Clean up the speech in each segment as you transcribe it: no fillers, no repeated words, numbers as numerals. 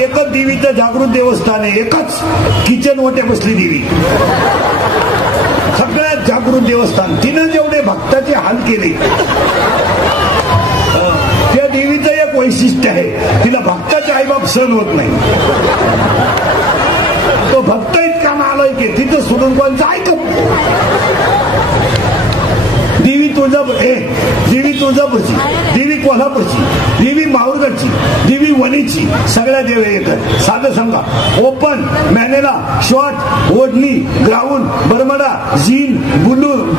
एकच देवीचं जागृत देवस्थान आहे, एकच किचन ओटे बसली देवी, सगळ्यात जागृत देवस्थान. तिनं जेवढे भक्ताचे हाल केले, त्या देवीचं एक वैशिष्ट्य आहे, तिला भक्ताचे आईबाप सहन होत नाही. तो भक्त इतका नालायक की तिथं सोडून कोणचं ऐकत. देवी तुळजापूरची, देवी कोल्हापूरची, देवी माहूरगडची, देवी वणीची, सगळ्या देव एकच. साधं सांगा, ओपन, मॅनेला, शॉर्ट, ओढणी, ग्राउंड, बरमडा, जीन,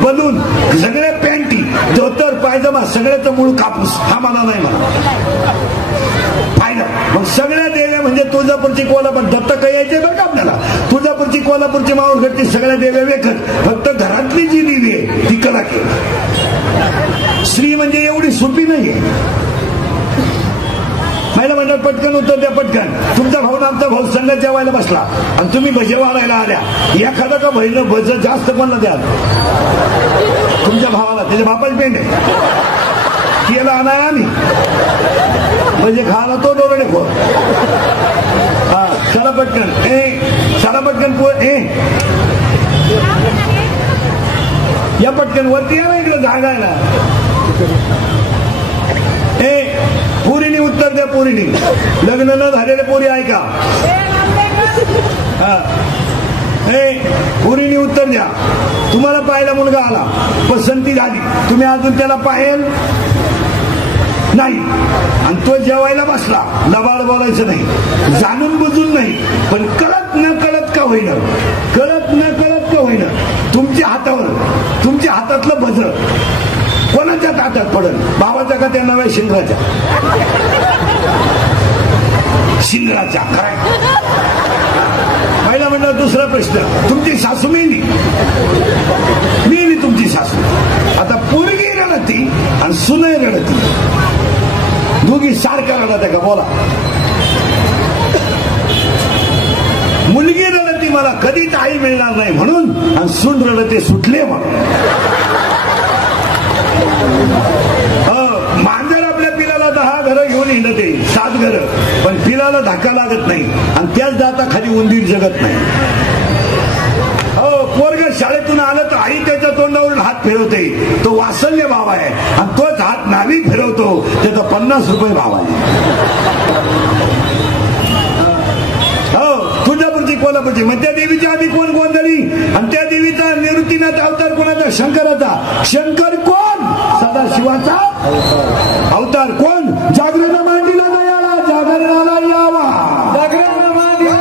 बलून, सगळे पॅन्टी, धोतर, पायजमा, सगळ्याचं मूळ कापूस. हा मला नाही म्हणा पाहिलं. मग सगळ्या देव्या म्हणजे तुळजापूरची, कोल्हापूर, दत्त काही यायचे बरं का आपल्याला. तुळजापूरची, कोल्हापूरची, माहूरगडची सगळ्या देव्या वेगळच. फक्त घरातली जी देवी आहे ती कला केली. श्री म्हणजे एवढी सोपी नाहीये. महिला म्हणतात पटकन उत्तर द्या, पटकन. तुमचा भाऊ आमचा भाऊ संघ जेवायला बसला आणि तुम्ही भजे वाढायला आल्या, एखादा का बहिण भज जास्त कोणाला द्याल? तुमच्या भावाला. त्याच्या बापाची पेंड आहे, केला आणाय आम्ही म्हणजे खायला तो डोरडे खो. हा, चला पटकन, चला पटकन, या पटकन वरती या ना, इकडे जागा आहे ना. पोरीने उत्तर द्या, पोरीने. लग्न न झालेले पोरी ऐका. हा, पोरीने उत्तर द्या. तुम्हाला पाहायला मुलगा आला, पसंती झाली, तुम्ही अजून त्याला पाहेल नाही आणि तो जेवायला बसला, लबाड बोलायचं नाही, जाणून बुजून नाही, पण कळत न कळत का होईना, कळत न कळत का होईना तुमच्या हातावर, तुमच्या हातातलं भज कोणाच्या हातात पडल? भावाच्या का त्या नव्या शिंगराच्या? शिंगराच्या. काय पहिला म्हणलं. दुसरा प्रश्न, तुमची सासू मेली तुमची सासू. आता पोरगी रडती आणि सुनई रडती, दोघी सारख्या रडत आहे का? बोला. मुलगी रडती मला कधीच आई मिळणार नाही म्हणून, आणि सून रडते सुटले म्हणून. मांजर आपल्या पिलाला 10 घरं घेऊन हिंडते, 7 घरं, पण पिलाला धाका लागत नाही आणि त्याच दाताखाली उंदीर जगत नाही. पोरग शाळेतून आलं तर आई त्याच्या तोंडावरून हात फिरवते, तो वात्सल्य भाव आहे, आणि तोच हात नावी फिरवतो, त्याचा 50 रुपये भाव आहे. तुळजापूरची, कोल्हापूरची. मग त्या देवीच्या आधी कोण गोंधळी, आणि त्या देवीचा निवृत्तीनाथ अवतार कोणाचा? शंकराचा. शंकर कोण? सदाशिवाचा अवतार. कोण? जागरण मांडीला दयाळा, जागरणाला यावा, जागरण मांडीला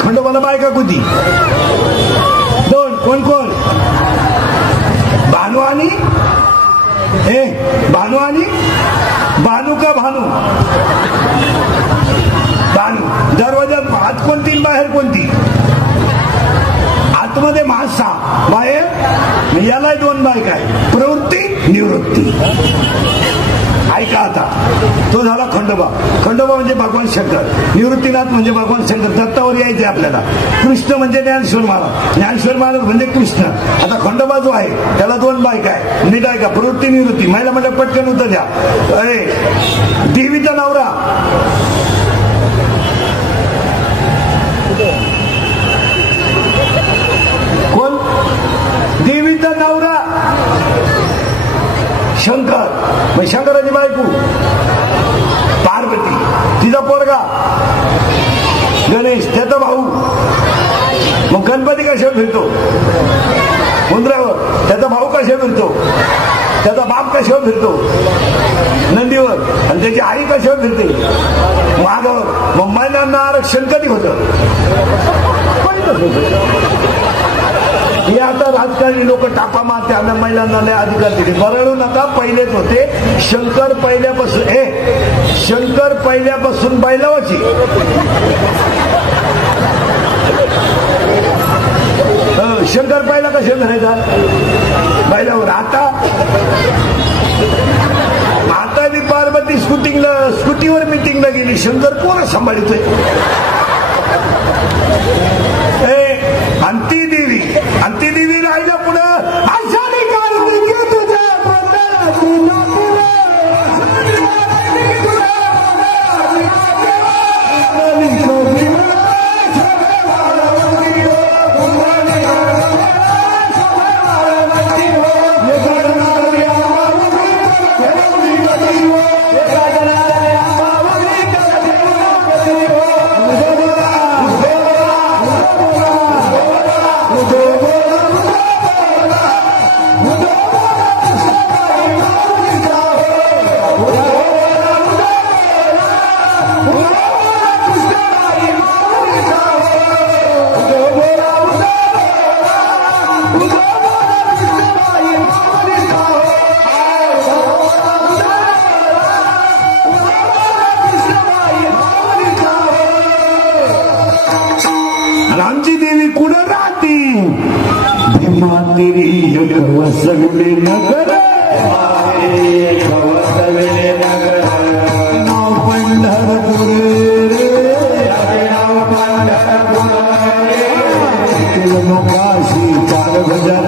खंडोबाला बायका कुती दोन. कोण कोण? भानू आणि भानू आणि भानू का भानू? भानू. दरवाजात आत कोणती बाहेर कोणती? आतमध्ये मासा, बाहेर याला दोन बायका आहे. प्रवृत्ती निवृत्ती. ऐका आता, तो झाला खंडोबा. खंडोबा म्हणजे भगवान शंकर, निवृत्तीनाथ म्हणजे भगवान शंकर. दत्तावर यायचे आपल्याला. कृष्ण म्हणजे ज्ञानेश्वर महाराज, ज्ञानेश्वर महाराज म्हणजे कृष्ण. आता खंडोबा जो आहे त्याला दोन बायका आहे. नीट आहे का? प्रवृत्ती निवृत्ती. महिला म्हणजे पटकन उत्तर द्या. अरे देवीचा नवरा कोण? देवीचा नवरा शंकर. मग शंकराची बायको पार्वती. तिचा पोरगा गणेश, त्याचा भाऊ. मग गणपती कशावर फिरतो? उंदरावर. त्याचा भाऊ कशावर फिरतो? त्याचा बाप कशावर फिरतो? नंदीवर. आणि त्याची आई कशावर फिरते? मागावर. मग महिलांना आरक्षण कधी होतं? हे आता राजकारणी लोक टापा मारते, आम्ही महिलांना नाही अधिकार दिले. बरळू नका, पहिलेच होते. शंकर पहिल्यापासून बैलावाची. शंकर पहिला कशा धरायचा? बैलावर. आता बी पार्वती स्कूटीवर मिटिंगला गेली. शंकर कोण सांभाळतोय? अंती देवी राहिला पुढं. आषाढी कार्तिकी तुझ्या सगळे नगर नाव पंढरपूर काशी 4,000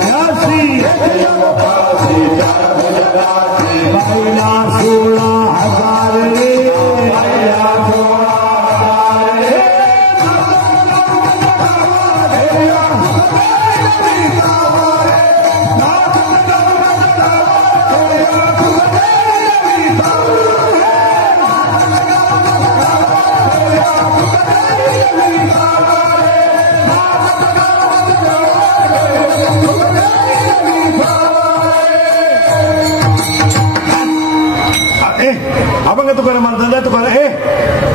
बाईला 16,000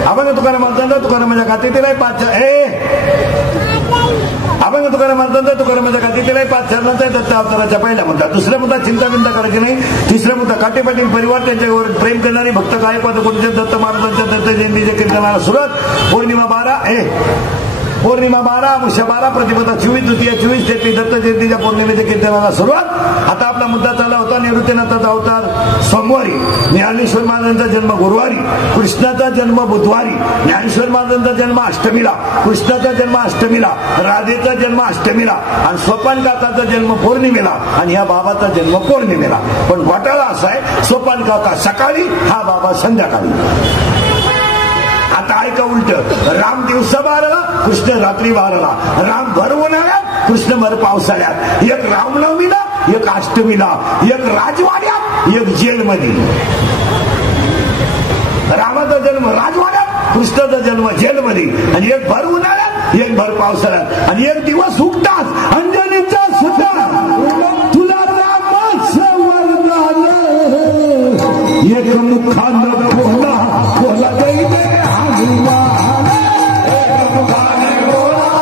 अभंग तुकाराम महाराजांचा तुकारामाच्या खात्यातील 5 अभंग तुकाराम महाराजांचा तुकारामाच्या खात्यातील 5 चरणांचा दत्त अवताराच्या पहिला मुद्दा. दुसरा मुद्दा चिंता करायची नाही. तिसरा मुद्दा काटेपाटील परिवार त्यांच्यावर प्रेम करणारी भक्त गायकवाड कोणत्या दत्त महाराजांच्या दत्त जयंतीच्या कीर्तनाला सुरुवात. पौर्णिमा 12 अमुष्या 12 प्रतिपदा 24 द्वितीय 24 33 दत्त जयंतीच्या पौर्णिमेच्या कीर्तनाला सुरुवात. आता आपला मुद्दा चालला होता निवृत्तीनाथाचा अवतार सोमवारी, ज्ञानेश्वर महाराजांचा जन्म गुरुवारी, कृष्णाचा जन्म बुधवारी, ज्ञानेश्वर महाराजांचा जन्म अष्टमीला, कृष्णाचा जन्म अष्टमीला, राधेचा जन्म अष्टमीला आणि सोपान काकाचा जन्म पौर्णिमेला आणि ह्या बाबाचा जन्म पौर्णिमेला. पण घोटाळा असा आहे, सोपान काका सकाळी, हा बाबा संध्याकाळी. आता ऐका उलट. राम दिवसा 12ला, कृष्ण रात्री 12ला. राम भर उन्हाळ्यात, कृष्ण भर पावसाळ्यात. एक रामनवमीला, एक अष्टमीला, एक राजवाड्यात, एक जेलमध्ये. रामाचा जन्म राजवाड्यात, कृष्णाचा जन्म जेलमध्ये. आणि एक भर उन्हाळ्यात, एक भर पावसाळ्यात. आणि एक दिवस उगताच अंजनीचा सुद्धा तुला रामाचं वरदान. एक मुखानं बोला बोला गई हनुमान, एक मुखानं बोला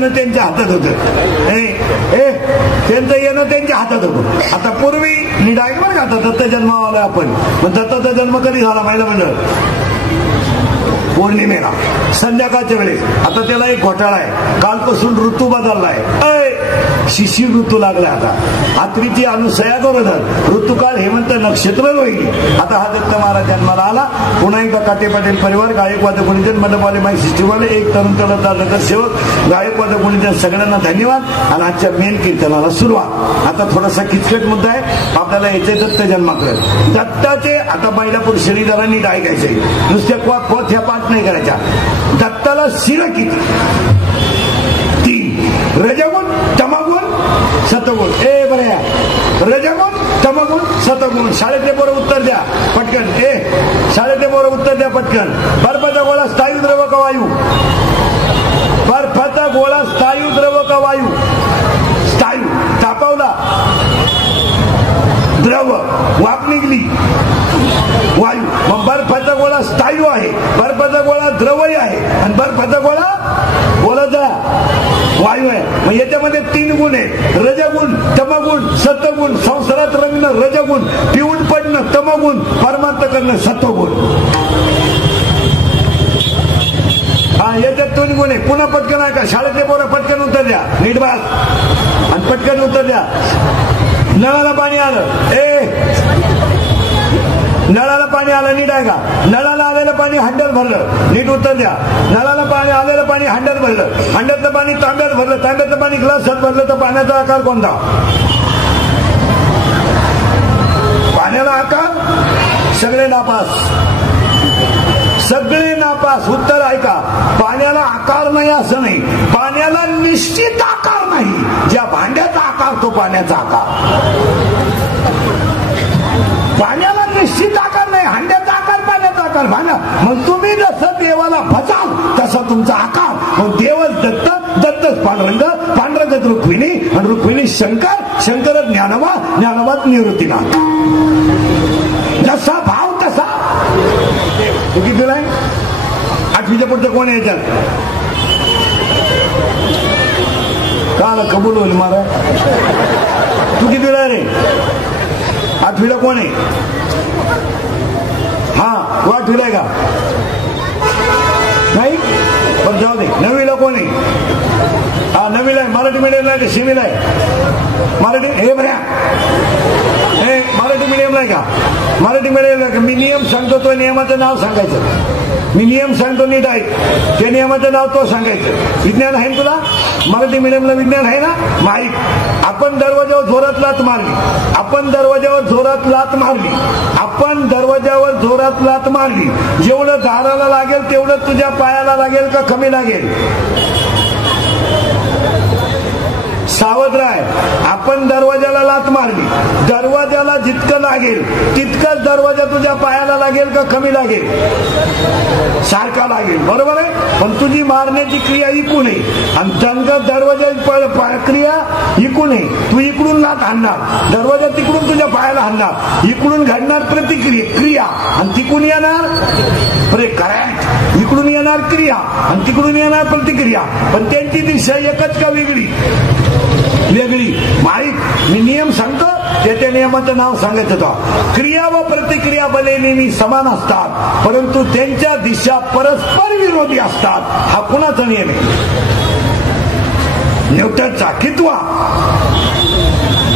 येणं त्यांच्या हातात होतं. त्यांचं येणं त्यांच्या हातात होतं. आता पूर्वी निडाय बरं का, आता दत्त जन्मावाला आपण, मग दत्ताचा जन्म कधी झाला महिला मंडळ? पौर्णिमेला संध्याकाळच्या वेळेस. आता त्याला एक घोटाळा आहे, कालपासून ऋतू बदललाय. शिशिर ऋतू लागला. आता आत्रीची अनुसया गरोदर, ऋतुकाळ हेमंत नक्षत्र रोहिणी. आता हा दत्त महाराज जन्माला आला. पुन्हा एकदा काटे पाटील परिवार, गायकवाद गुणीजन, मंडपवाले, माई सिस्टीमवाले, एक तरुण तरुणता नगरसेवक, गायकवाद गुणीजन, सगळ्यांना धन्यवाद. आणि आजच्या मेन कीर्तनाला सुरुवात. आता थोडासा किचकट मुद्दा आहे आपल्याला, याचे दत्त जन्माकडे. दत्ताचे आता बैलापूर शरीरांनी ऐकायचे, नुसत्या क्वात ह्या पाठ नाही करायच्या. दत्ताला शिर किती? 3 रजगुण, तमगुण, सतगुण. बऱ्या रजगुण, तमगुण, सतगुण. शाळेतले पोरं उत्तर द्या पटकन. शाळेतले पोरं उत्तर द्या पटकन. बर्फाचा गोळा स्थायू द्रव का वायू? बर्फाचा गोळा स्थायू द्रव का वायू? स्थायू. तापवला द्रव, वाफ निघली वायू. मग बर्फाचा गोळा स्थायू आहे, बर्फाचा गोळा द्रवही आहे, आणि बर्फाचा गोळा बोलाचा वायू आहे. मग याच्यामध्ये 3 गुण आहेत, रजगुण, तमगुण, सत्वगुण. संसारात रंगणं रजगुण, पिऊन पडणं तमगुण, परमार्थ करणं सत्वगुण. याच्यात 2 गुण आहे. पुन्हा पटकन ऐका, शाळेतले पोरं पटकन उत्तर द्या, नीट बास आणि पटकन उत्तर द्या. नळाला पाणी आलं, नळाला पाणी आलं, नीट आहे का? नळाला आलेलं पाणी हंड्यात भरलं, नीट उत्तर द्या. नळाला पाणी आलेलं पाणी हंड्यात भरलं, हंड्यातलं पाणी तांब्यात भरलं, तांब्यातलं पाणी ग्लासात भरलं, तर पाण्याचा आकार कोणता? पाण्याला आकार? सगळे नापास, सगळे नापास. उत्तर ऐका, पाण्याला आकार नाही असं नाही, पाण्याला निश्चित आकार नाही. ज्या भांड्याचा आकार तो पाण्याचा आकार. पाण्याला निश्चित आकार नाही, हांड्याचा आकार, पाण्याचा आकार. भांडा. मग तुम्ही जसं देवाला भजाल तसा तुमचा आकार. मग देवच दत्त, दत्तच पांडुरंग, पांडुरंगच रुक्मिणी, आणि रुक्मिणी शंकर, शंकर ज्ञानवा, ज्ञानवात निवृत्तीनाथ. जसा भाव तसा. किती दिलाय? 8वीच्या पुढचं कोण आहे याच्यात? काल कबूल होईल महाराज. तू किती दिलाय रे? 8वीला कोण आहे? तू 8वीला आहे का? नाही, पण जाऊ दे. 9वीला कोण आहे? 9वीला आहे. मराठी मीडियमला आहे, शिवीला आहे. मराठी बऱ्या मराठी मीडियमला आहे का? मराठी मीडियमला आहे का? मी नियम सांगतो, तो नियमाचं नाव सांगायचं. मी नियम सांगतो, नीट ऐक. ते नियमाचं नाव तो सांगायचं. विज्ञान आहे तुला? मराठी मीडियमला विज्ञान आहे ना? माईक. आपण दरवाजावर जोरात लात मारली, आपण दरवाजावर जोरात लात मारली, आपण दरवाजावर जोरात लात मारली. जेवढं दाराला लागेल तेवढं तुझ्या पायाला लागेल का कमी लागेल? सावध राह. आपण दरवाजाला लात मारली, दरवाजाला जितकं लागेल तितकंच दरवाजा तुझ्या पायाला लागेल का कमी लागेल? सारखा लागेल, बरोबर आहे. पण तुझी मारण्याची क्रिया इकून आहे आणि दरवाजा क्रिया इकून आहे. तू इकडून लात हाणणार, दरवाजा तिकडून तुझ्या पायाला हाणणार. इकडून घडणार प्रतिक्रिया क्रिया आणि तिकडून येणार करेक्ट. इकडून येणार क्रिया आणि तिकडून येणार प्रतिक्रिया, पण त्यांची दिशा एकच का वेगळी? वेगळी. माईक. मी नियम सांगतो, त्या नियमाचं नाव सांगायचं होतं. क्रिया व प्रतिक्रिया भले नेहमी समान असतात, परंतु त्यांच्या दिशा परस्पर विरोधी असतात. हा कुणाचा नियम आहे? न्यूटनचा. कितवा?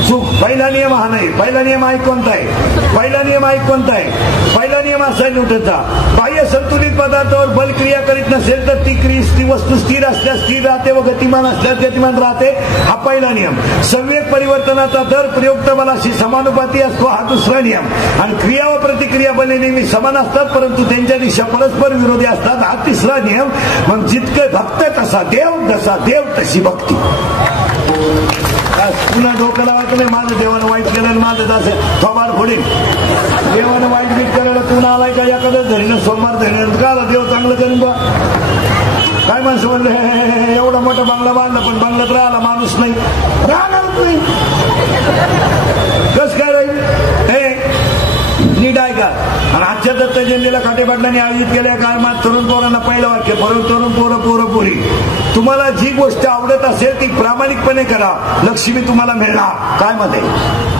चूक. पहिला नियम हा नाही. पहिला नियम ऐक कोणता आहे? पहिला नियम ऐक कोणता आहे? पहिला नियम असा न्यूटनचा, बाह्य संतुलित पदार्थावर बल क्रिया करीत नसेल तर ती वस्तू स्थिर असल्यास स्थिर राहते व गतिमान असल्यास गतिमान राहते. हा पहिला नियम. संवेग परिवर्तनाचा दर प्रयुक्त बलाशी समानुपाती असतो. हा दुसरा नियम. आणि क्रिया व प्रतिक्रिया बले नेहमी समान असतात, परंतु त्यांच्या दिशा परस्पर विरोधी असतात. हा तिसरा नियम. मग जितके भक्त तसा देव, जसा देव तशी भक्ती. पुन्हा डोकं लावायचं नाही. माझं देवानं वाईट केलं, माझं असं थोबार फोडीन. देवानं वाईट बीट करायला तू आलाय का? एखादं धरीनं सोमवार धरीनं का आला देव चांगलं करून बा. काय माणसं म्हणलं, एवढा मोठा बांगला बांधला पण बांगल्यात राहिला माणूस नाही, राहणारच नाही. कस काय राहील? हे नीट आहे का? आणि आजच्या दत्त जयंतीला काटेपाटलांनी आयोजित केलेल्या कार्यक्रमात तरुण पोरांना पहिलं वाक्य, तरुण पोरं पोरी, तुम्हाला जी गोष्ट आवडत असेल ती प्रामाणिकपणे करा, लक्ष्मी तुम्हाला मिळणार. काय मत आहे?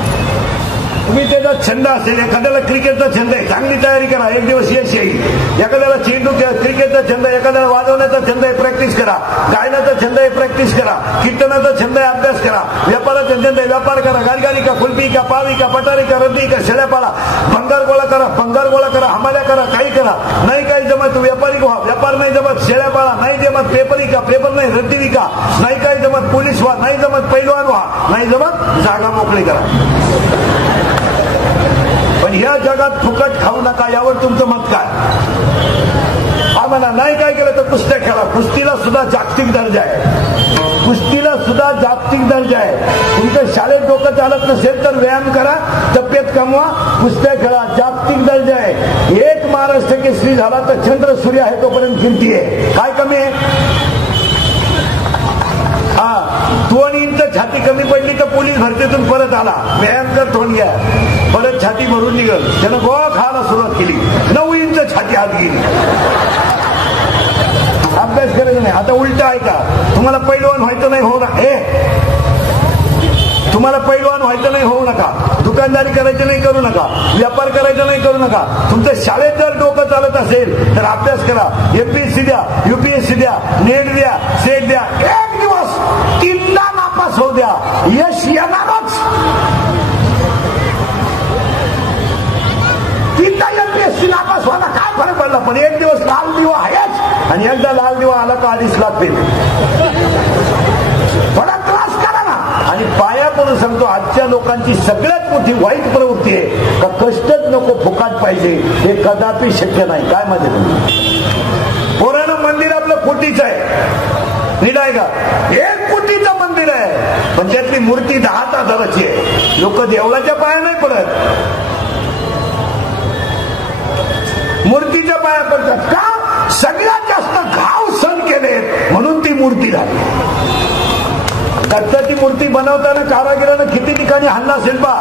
तुम्ही त्याचा छंद असेल, एखाद्याला क्रिकेटचा छंद आहे, चांगली तयारी करा, एक दिवस यश येईल. एखाद्याला चेंडू क्रिकेटचा छंद आहे, एखाद्याला वाजवण्याचा छंद आहे, प्रॅक्टिस करा. गायनाचा छंद आहे, प्रॅक्टिस करा. कीर्तनाचा छंद आहे, अभ्यास करा. व्यापाराचा छंद आहे, व्यापार करा. गालगाडी का, कुलपी का, पावी का, पटारी का, रद्दी का, शेळ्यापाला, भंगार गोळा करा, हमाल्या करा, काही करा. नाही काही जमत व्यापारी व्हा, व्यापार नाही जमत शेळ्यापाळा, नाही जमत पेपरी का, पेपर नाही रद्दी विका, नाही काही जमत पोलीस व्हा, नाही जमत पैलवान व्हा, नाही जमत जागा मोकळी करा. पण ह्या जगात फुकट खाऊ नका. यावर तुमचं मत काय? आम्हाला नाही काय केलं तर कुस्त्या खेळा. कुस्तीला सुद्धा जागतिक दर्जा आहे. कुस्तीला सुद्धा जागतिक दर्जा आहे. तुमच्या शाळेत डोकं चालत नसेल तर व्यायाम करा, तब्येत कमवा, कुस्त्या खेळा, जागतिक दर्जा आहे. एक महाराष्ट्र केसरी झाला तर चंद्र सूर्य आहे तोपर्यंत कीर्ती आहे. काय कमी आहे? 2 इंच छाती कमी पडली तर पोलीस भरतीतून परत आला, व्यायाम कर, थोडी घ्या, परत छाती भरून निघल. त्यानं गोळा खायला सुरुवात केली, 9 इंच छाती आत गेली. अभ्यास करायचा नाही. आता उलट आहे का? तुम्हाला पैलवान व्हायचं नाही, होऊ नका. तुम्हाला पैलवान व्हायचं नाही, होऊ नका. दुकानदारी करायची नाही, करू नका. व्यापार करायचा नाही, करू नका. तुमच्या शाळेत जर डोकं चालत असेल तर अभ्यास करा. एमपीएससी द्या, युपीएससी द्या, नेट द्या, सेट द्या. एक दिवस 3दा नापास होऊ द्या, यश येणारच. 3दा एमपीएससी नापास व्हायला काय फरक पडला? पण एक दिवस लाल दिवा आहेच, आणि एकदा लाल दिवा आला का 2.5 लाख पेन. थोडा त्रास करा ना. आणि पाया पडून सांगतो, आजच्या लोकांची सगळ्यात मोठी वाईट प्रवृत्ती आहे का कष्टच नको, फुकाट पाहिजे. हे कदापि शक्य नाही. काय मध्ये पोरानं मंदिर आपलं कोटीचं आहे, नीट आहे का? 1 कोटीचं मंदिर आहे, पण त्यातली मूर्ती 10,000ची आहे. लोक देवळाच्या पाया नाही पडत, मूर्तीच्या पाया पडतात. का? सगळ्यात जास्त घाव सहन केलेत म्हणून ती मूर्ती झाली. दत्ताची मूर्ती बनवताना कारागिरानं किती ठिकाणी हल्ला असेल बा.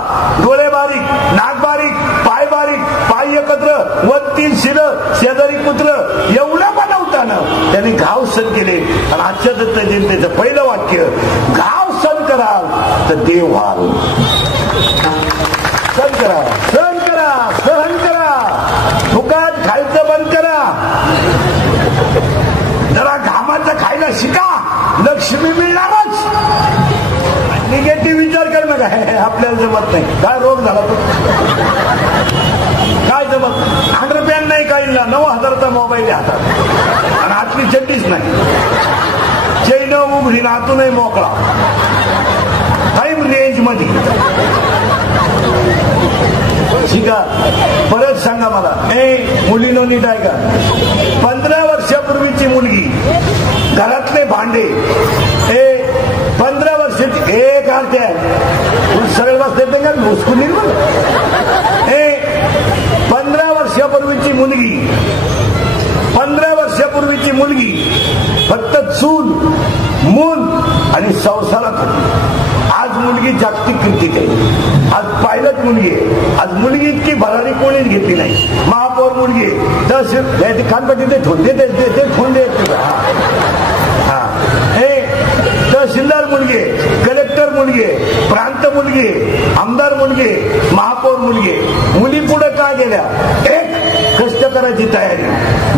डोळे बारीक, नाक बारीक, पाय बारीक, पाय एकत्र, वर 3 शिरं, शेजारी कुत्र, एवढं बनवताना त्यांनी घाव सहन केले. आणि आजच्या दत्त जयंतीचं पहिलं वाक्य, घाव सहन कराल तर देव व्हाल. सहन करा, सहन करा, सहन करा. फुकाट खायचं बंद करा. जरा घामाचं खायला शिका, लक्ष्मी मिळणारच. निगेटिव्ह विचार कर नका, आपल्याला जमत नाही. काय रोग झाला तो? काय जमत? 100 रुपया नाही, काही 9,000चा मोबाईल हातात, आणि आतली चड्डीच नाही, चैन उघडी ना, आतूनही मोकळा, टाइम रेंज मध्ये. शिका. परत सांगा मला, मुलीनो नीट आहे का? 15 वर्षापूर्वीची मुलगी, घरातले भांडे, 15 वर्षाची एक आरती आहे, सगळे बसते का घुसकून निर्माण. 15 वर्षापूर्वीची मुलगी, 15 वर्षापूर्वीची मुलगी फक्त चूल, मूल आणि संसारात होती. आज मुलगी जागतिक कीर्तीत आहे. आज पायलट मुलगी आहे. आज मुलगी इतकी भरारी कोणीच घेतली नाही. महापौर मुलगी आहे, खानपट्टी ते ठोंदे ते ठोंदे. तहसीलदार मुलगी आहे, कलेक्टर मुलगी आहे, प्रांत मुलगी आहे, आमदार मुलगी आहे, महापौर मुलगी आहे. मुली पुढे का गेल्या? 1 कष्ट करायची तयारी,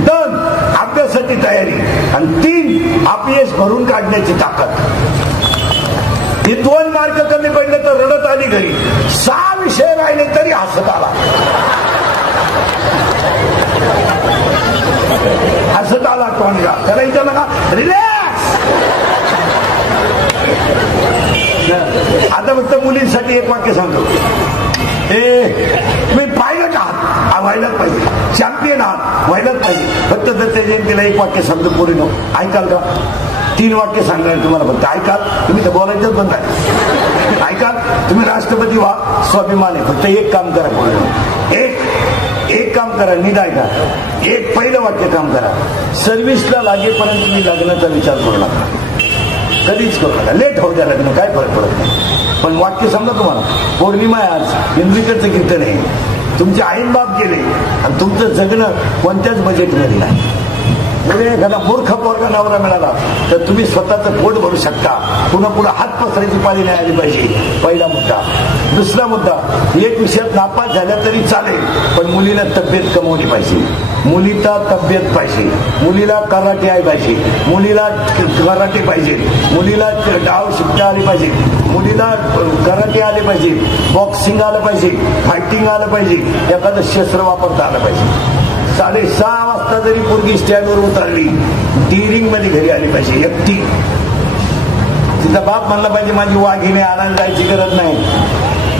2 अभ्यासाची तयारी, आणि 3 अपयश भरून काढण्याची ताकद. हे 2 मार्क कमी पडले तर रडत आली घरी, 6 विषय राहिले तरी हसत आला. हसत आला टोनगा. त्याला विचारलं का? रिलॅक्स. आता फक्त मुलींसाठी एक वाक्य सांगतो. तुम्ही पायलट आहात, व्हायलाच पाहिजे. चॅम्पियन आहात, व्हायलाच पाहिजे. फक्त दत्त जयंतीला एक वाक्य सांगतो पोरीनो, ऐकाल का? 3 वाक्य सांगणार तुम्हाला, फक्त ऐकाल. तुम्ही तर बोलायचंच बंद आहे. ऐकाल. तुम्ही राष्ट्रपती व्हा, स्वाभिमान आहे. फक्त एक काम करा पोरीनो, एक काम करा, नीट ऐका. एक पहिलं वाक्य काम करा, सर्व्हिसला लागेपर्यंत तुम्ही लग्नाचा विचार करू नका, कधीच करू नका. लेट होऊ द्या लग्न, काय फरक पडत नाही. पण वाक्य समजा तुम्हाला, पौर्णिमा आहे आज, इंद्रिकरचं कीर्तन आहे, तुमचे आईन बाप गेले आणि तुमचं जगणं कोणत्याच बजेटमध्ये नाही. म्हणजे एखादा मूर्ख पोरगा नवरा मिळाला तर तुम्ही स्वतःचं पोट भरू शकता. पुन्हा पुढे हात पसरायची पाळी नाही आली पाहिजे. पहिला मुद्दा. दुसरा मुद्दा, एक विषयात नापास झाल्या तरी चालेल, पण मुलीला तब्येत कमवली पाहिजे. मुलीचा तब्येत पाहिजे. मुलीला कराटे आहे पाहिजे. मुलीला कराटे पाहिजे. मुलीला डाव शिकता आली पाहिजे. मुलीला कराटे आले पाहिजे. बॉक्सिंग आलं पाहिजे. फायटिंग आलं पाहिजे. एखादं शस्त्र वापरता आलं पाहिजे. 6:30 वाजता जरी पोरगी स्टँडवर उतरली, डिरिंग मध्ये घरी आली पाहिजे एकटी. तिचा बाप म्हणला पाहिजे माझी वाघिणी आणायला जायची गरज नाही.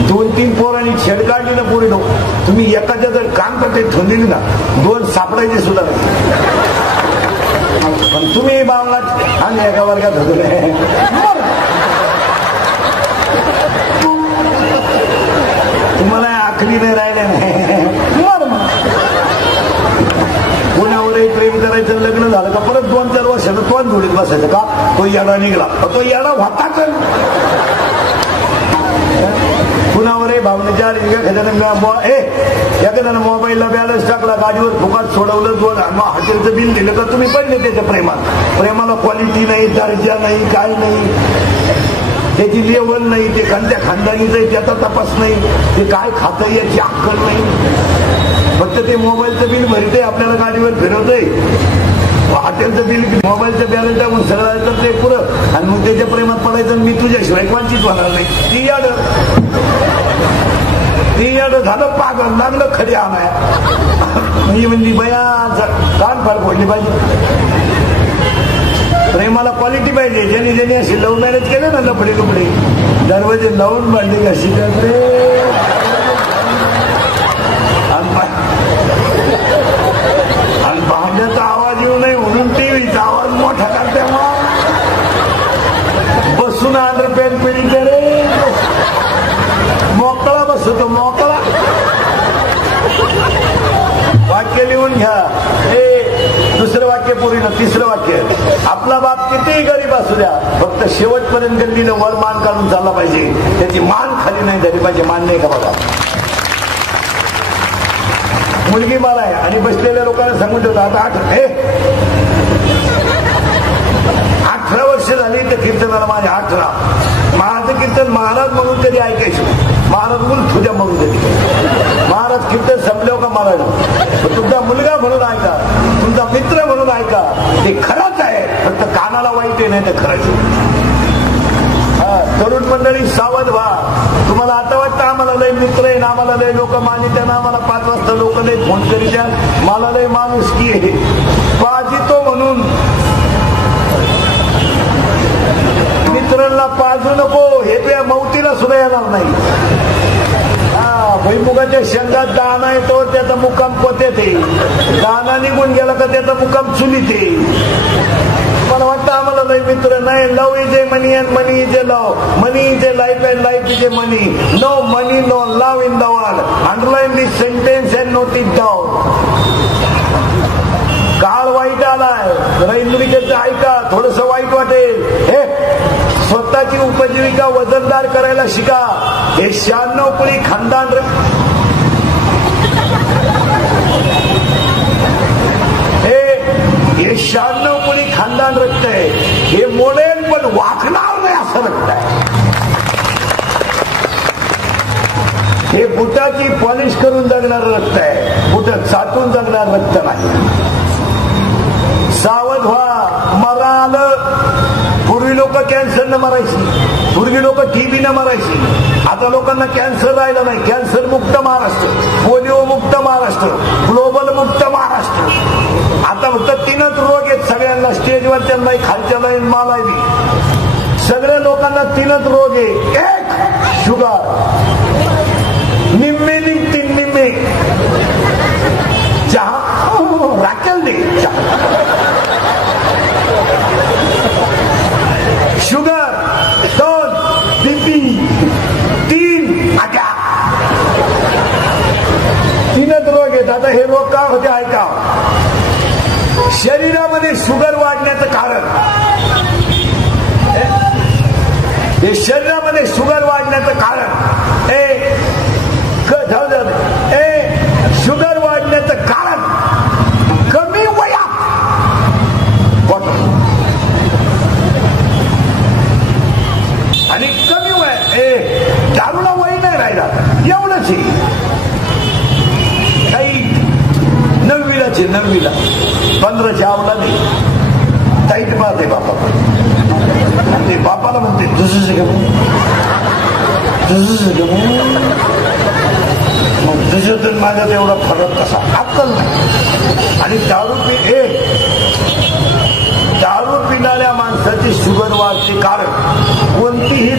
2-3 पोरांनी छेड काढली ना पुढे नो, तुम्ही एखाद्या जर काम करते ठेवून दिली ना, 2 सापडायचे सुद्धा नाही. पण तुम्ही बावला आणि एका वर्गात होतो तुम्हाला आखली नाही राहिले नाही. कोणावरही प्रेम करायचं, लग्न झालं का परत 2-4 वर्षानं तोच जोडीत बसायचं का? तो येडा निघाला. तो येडा होताच. कुणावरही भावनेच्या एखाद्यानं मोबाईलला बॅलन्स टाकला, गाडीवर फुकाट सोडवलं, 2 हॉटेलचं बिल दिलं का तुम्ही पडले त्याच्या प्रेमात. प्रेमाला क्वालिटी नाही, दर्जा नाही, काय नाही, त्याची लेवल नाही, ते कोणत्या खानदानीचं त्याचा तपास नाही, ते काय खातं याची अक्कल नाही. फक्त ते मोबाईलचं बिल भरतंय, आपल्याला गाडीवर फिरवतंय. हॉटेलचं बिल, मोबाईलचं बॅलन्स टाकून सगळं तर ते पुरं, आणि मग त्याच्या प्रेमात पडायचं. मी तुझ्याशिवाय कोणचीच होणार नाही. ती याड झालं पागल, लागलं खरी आणाय. मी म्हणजे बया कान फार फोडली पाहिजे. प्रेमाला क्वालिटी पाहिजे. ज्यांनी अशी लव्ह मॅरेज केलं ना, लफडे लुपडे दरवाजे लावून भांडी कशी करते, आणि भांड्याचा आवाज येऊ नये म्हणून टीव्हीचा आवाज मोठा करते. बसून अंडरपॅन्ट पिढी करे, मोकळा बसतो मोकळा. वाक्य लिहून घ्या. हे दुसरं वाक्य पुरीनं. तिसरं वाक्य, आपला बाप कितीही गरीब असू द्या, फक्त शेवटपर्यंत गल्लीनं वर मान काढून चालला पाहिजे. त्याची मान खाली नाही झाली पाहिजे. मान नाही का बघा. मुलगी मला आहे आणि बसलेल्या लोकांना सांगून ठेवतो आता 18 वर्ष झाली तर कीर्तनाला माझे 18. महाराज कीर्तन महाराज म्हणून कधी ऐकायचे. महाराज म्हणून तुझ्या म्हणून कधी. महाराज कीर्तन संपल्यावर का महाराज तुमचा मुलगा म्हणून ऐका, तुमचा मित्र म्हणून ऐका. ते खरंच आहे, फक्त कानाला वाईट आहे, नाही तर खरंच. तरुण मंडळी सावध व्हा. तुम्हाला आता वाटतं आम्हाला लय मित्र आहे, आम्हाला लय लोक मानित्या, आम्हाला 5 वाजता लोक लय फोन करीत्या, मला लय माणूस की आहे पाजितो म्हणून मित्रांना पाजू नको. हे त्या मौतीला सुद्धा येणार नाही. भुईमुगाच्या शेंगात दाणा येतो, त्याचा मुक्काम पोत्यात आहे. दाणा निघून गेला का त्याचा मुक्काम चुलीत आहे. मला वाटतं आम्हाला लय मित्र नाही. Love is a money and money is a love. Money is a life and life is a money. No money no love in the world. Underline this sentence and note it down. काळ वाईट आलाय, रैंद्रिकेचं ऐका, थोडस वाईट वाटेल. हे स्वतःची उपजीविका वजनदार करायला शिका. हे 96 पिढी खानदान हे 96 पिढी खानदान रक्त आहे. हे मोडेल पण वाकणार नाही असं रक्त आहे. हे बुटाची पॉलिश करून जगणार रक्त आहे, बुट चाटून जगणार रक्त नाही. सावध व्हा. मरा आलं. पूर्वी लोक कॅन्सरनं मरायची, पूर्वी लोक टीबीनं मरायची. आता लोकांना कॅन्सर राहिला नाही. कॅन्सर मुक्त महाराष्ट्र, पोलिओ मुक्त महाराष्ट्र, ग्लोबल मुक्त महाराष्ट्र. आता फक्त 3च रोग आहेत सगळ्यांना. स्टेजवर त्यांना खालच्या लाईन मला सगळ्या लोकांना 3च रोग आहे. एक शुगर, निम्मे निघते निम्मे. चहा राखेल दे. Sugar 2, BP 3, attack. 3च रोग आहेत. आता हे रोग का होते ऐका. शरीरामध्ये शुगर वाढण्याचं कारण, हे शरीरामध्ये शुगर वाढण्याचं कारण 8वीला 15ची आवला नाही ताईट पाहते बापा ते बापाला म्हणते तुझं मग तुझ्यातून माझ्यात एवढा फरक कसा अक्कल नाही. आणि दारू पिणाऱ्या माणसाची शुगर वाढते कारण कोणतीही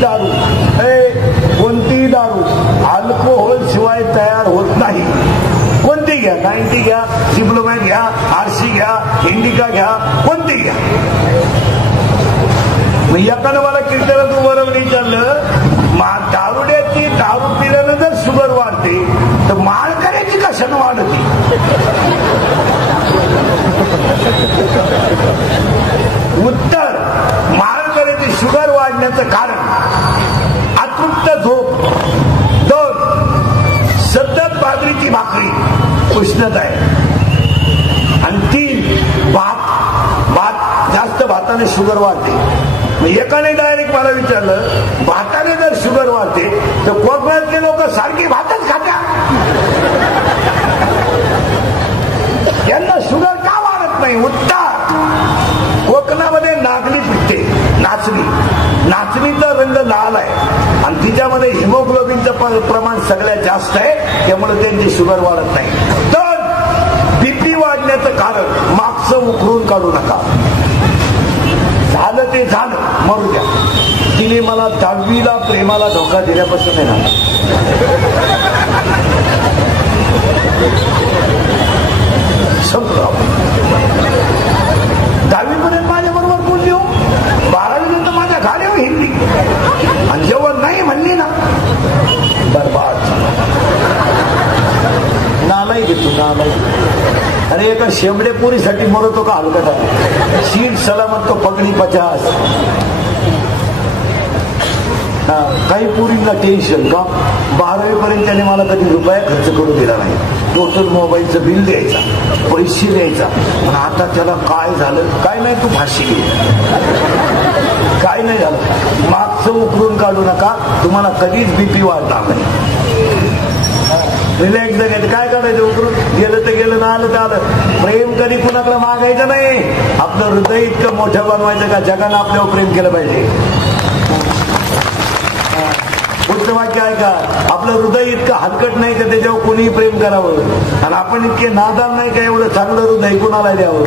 दारू अल्कोहोल शिवाय तयार होत नाही. कोणती घ्या 90 घ्या डिप्लोमा घ्या आरसी घ्या इंडिका घ्या कोणती घ्या. मग एकानं मला कीर्तनात उभं विचारलं दारुड्याची दारू पिल्यानं जर शुगर वाढते तर माळकऱ्याची कशानं वाढते. उत्तर माळकऱ्याची शुगर वाढण्याचं कारण अतृप्त झोप, 2 सतत बाजरीची भाकरी उष्णता आहे, आणि 3 भात जास्त भाताने शुगर वाढते. एकाने डायरेक्ट मला विचारलं भाताने जर शुगर वाढते तर कोकणातले लोक सारखी भातच खात्या यांना शुगर का वाढत नाही. उत्तर कोकणामध्ये नागली पिकते, नाचणीचा रंग लाल आहे आणि तिच्यामध्ये हिमोग्लोबिनचं प्रमाण सगळ्यात जास्त आहे त्यामुळे त्यांची शुगर वाढत नाही. तर बीपी वाढण्याचं कारण मागचं उकरून काढू नका. झालं ते झालं मरू द्या. तिने मला 10वीला प्रेमाला धोका दिल्यापासून आहे ना संपलं. 10वीपर्यंत माझ्या बरोबर बोलली हो, 12वी नंतर माझ्या गाड्यावर हिंडली आणि जेव्हा नाही म्हणली ना बरबाद नालाय घेतो नालाय. अरे एका शेंबडे पुरीसाठी मरतो का हलकट आहे. सीट सलामत तो पगडी 50. काही पुरींना टेन्शन का 12वी पर्यंत त्याने मला कधी रुपया खर्च करू दिला नाही. टोटल मोबाईलचं बिल द्यायचा, पैसे द्यायचा. पण आता त्याला काय झालं काय नाही तू फाशी घे. काय नाही झालं मागचं उकरून काढू नका, तुम्हाला कधीच बीपी वाढणार नाही. रिलॅक्स जगायचं काय करायचं उकरून गेलं तर गेलं ना आलं तर आलं. प्रेम कधी कुणाकडे मागायचं नाही. आपलं हृदय इतकं मोठं बनवायचं का जगानं आपल्यावर प्रेम केलं पाहिजे. पुढचं वाक्य आहे का आपलं हृदय इतकं हलकट नाही का त्याच्यावर कोणीही प्रेम करावं आणि आपण इतके नादान नाही का एवढं चांगलं हृदय कुणाला द्यावं.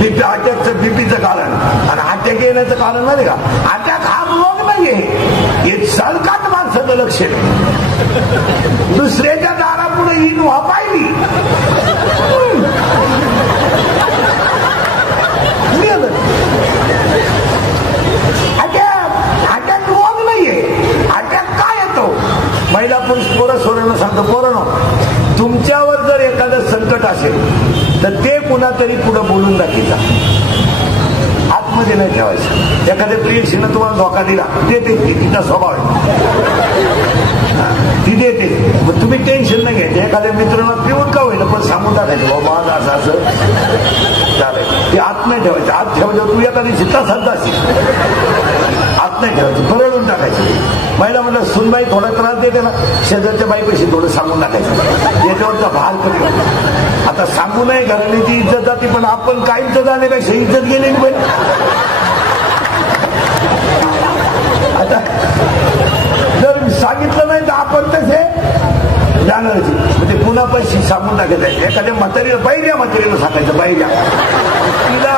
बीपी अटॅकचं बीपीचं कारण आणि अटॅक येण्याचं कारण नाही का. अटॅक हा रोग नाहीये, हे सलकाट माणसाचं लक्ष दुसऱ्याच्या दारापुढे इन वापायली अटॅक रोग नाहीये. अटॅक काय येतो महिला पुरुष पोरं सोडायला सांगतो पोरांनो तुमच्यावर जर एखादं संकट असेल तर ते कुणातरी पुढे बोलून दाखवता, आतमध्ये नाही ठेवायचं. एखाद्या प्रियशीनं तुम्हाला धोका दिला देते तिचा स्वभाव आहे ती देते. मग तुम्ही टेन्शन नाही घ्यायचं. एखाद्या मित्रांना पिऊन का होईल पण सांगून टाकायचं बाबा माझं असं असं चालेल. ते आत नाही ठेवायचं. आत ठेवायचं तू एखादी चित्ता सध्या असेल आत नाही ठेवायचं बरळून टाकायचं. महिला म्हटलं सुनबाई थोडा त्रास देते ना शेजारच्या बाईपाशी थोडं सांगून टाकायचं याच्यावरचा भार कधी. आता सांगू नाही घराने ती इज्जत जाते पण आपण काहीच जाण्यापेक्षा इज्जत गेलेली पाहिजे. आता जर सांगितलं नाही तर आपण तसे जाणारच. म्हणजे पुन्हा पैसे सांगून टाकायचं. एखाद्या म्हातारीला बाहेर म्हातारीला सांगायचं बाहेर तिला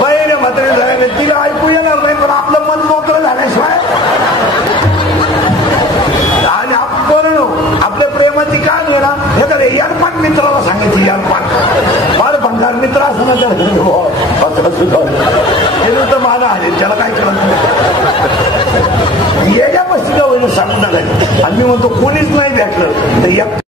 बाहेर म्हातारीला सांगायचं तिला ऐकू येणार नाही पण आपलं मन मोकळं झाल्याशिवाय. आणि आपण आपल्या प्रेमाची काय घेणार एखाद्या यारपाट मित्राला सांगायची यारपाट फार भंगार मित्र असं ना तर मला आहे त्याला काय करत नाही याच्या पश्चिम सांगून टाकायचं. आणि मी म्हणतो कोणीच नाही भेटलं तर